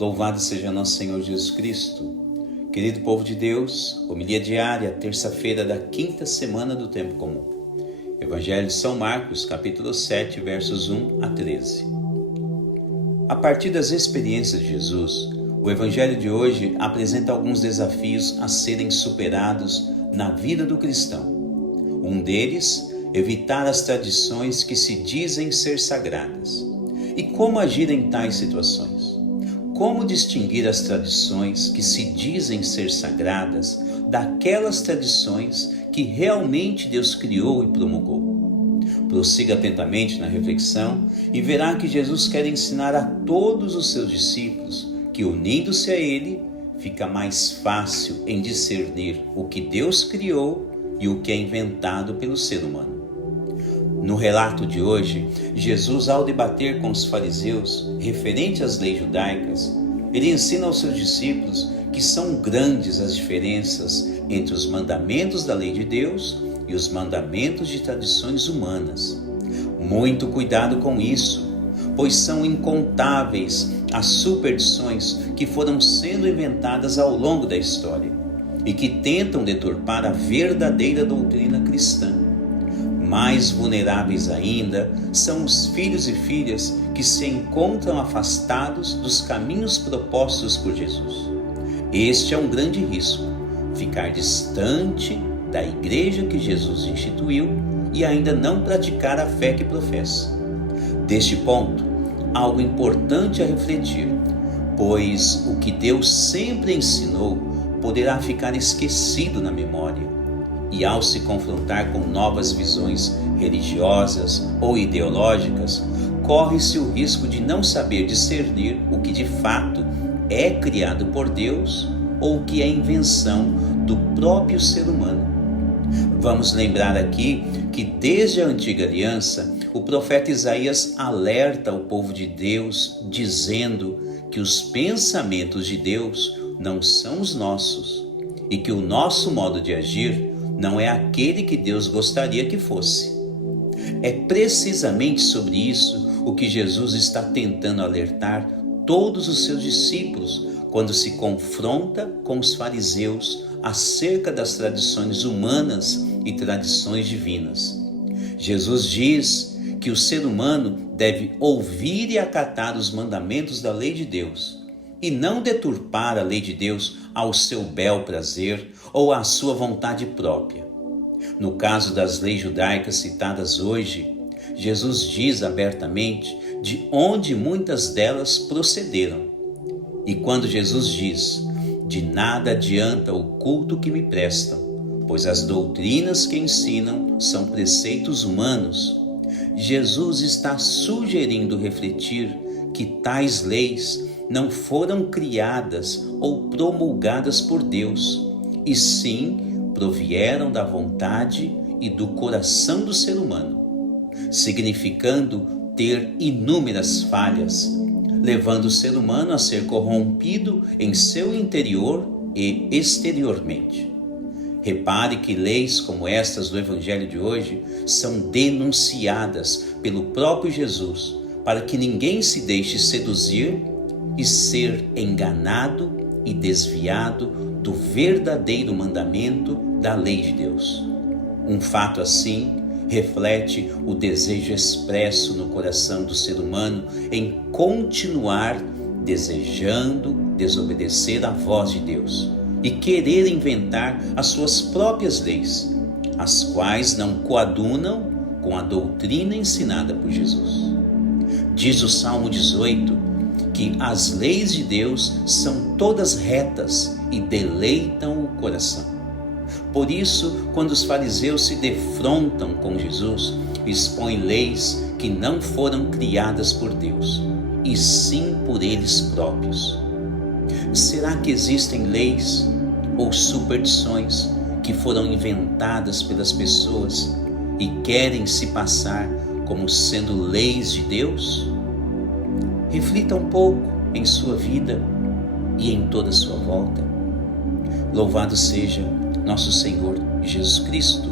Louvado seja nosso Senhor Jesus Cristo. Querido povo de Deus, homilia diária, terça-feira da quinta semana do tempo comum. Evangelho de São Marcos, capítulo 7, versos 1 a 13. A partir das experiências de Jesus, o Evangelho de hoje apresenta alguns desafios a serem superados na vida do cristão. Um deles, evitar as tradições que se dizem ser sagradas. E como agir em tais situações? Como distinguir as tradições que se dizem ser sagradas daquelas tradições que realmente Deus criou e promulgou? Prossiga atentamente na reflexão e verá que Jesus quer ensinar a todos os seus discípulos que, unindo-se a Ele, fica mais fácil em discernir o que Deus criou e o que é inventado pelo ser humano. No relato de hoje, Jesus, ao debater com os fariseus referente às leis judaicas, ele ensina aos seus discípulos que são grandes as diferenças entre os mandamentos da lei de Deus e os mandamentos de tradições humanas. Muito cuidado com isso, pois são incontáveis as superstições que foram sendo inventadas ao longo da história e que tentam deturpar a verdadeira doutrina cristã. Mais vulneráveis ainda são os filhos e filhas que se encontram afastados dos caminhos propostos por Jesus. Este é um grande risco, ficar distante da igreja que Jesus instituiu e ainda não praticar a fé que professa. Deste ponto, algo importante a refletir, pois o que Deus sempre ensinou poderá ficar esquecido na memória. E ao se confrontar com novas visões religiosas ou ideológicas, corre-se o risco de não saber discernir o que de fato é criado por Deus ou o que é invenção do próprio ser humano. Vamos lembrar aqui que desde a antiga aliança, o profeta Isaías alerta o povo de Deus, dizendo que os pensamentos de Deus não são os nossos e que o nosso modo de agir não é aquele que Deus gostaria que fosse. É precisamente sobre isso o que Jesus está tentando alertar todos os seus discípulos quando se confronta com os fariseus acerca das tradições humanas e tradições divinas. Jesus diz que o ser humano deve ouvir e acatar os mandamentos da lei de Deus e não deturpar a lei de Deus ao seu bel prazer ou à sua vontade própria. No caso das leis judaicas citadas hoje, Jesus diz abertamente de onde muitas delas procederam. E quando Jesus diz: "De nada adianta o culto que me prestam, pois as doutrinas que ensinam são preceitos humanos", Jesus está sugerindo refletir que tais leis não foram criadas ou promulgadas por Deus, e sim provieram da vontade e do coração do ser humano, significando ter inúmeras falhas, levando o ser humano a ser corrompido em seu interior e exteriormente. Repare que leis como estas do Evangelho de hoje são denunciadas pelo próprio Jesus para que ninguém se deixe seduzir e ser enganado e desviado do verdadeiro mandamento da lei de Deus. Um fato assim reflete o desejo expresso no coração do ser humano em continuar desejando desobedecer à voz de Deus e querer inventar as suas próprias leis, as quais não coadunam com a doutrina ensinada por Jesus. Diz o Salmo 18 que as leis de Deus são todas retas e deleitam o coração. Por isso, quando os fariseus se defrontam com Jesus, expõem leis que não foram criadas por Deus, e sim por eles próprios. Será que existem leis ou superstições que foram inventadas pelas pessoas e querem se passar como sendo leis de Deus? Reflita um pouco em sua vida e em toda a sua volta. Louvado seja nosso Senhor Jesus Cristo.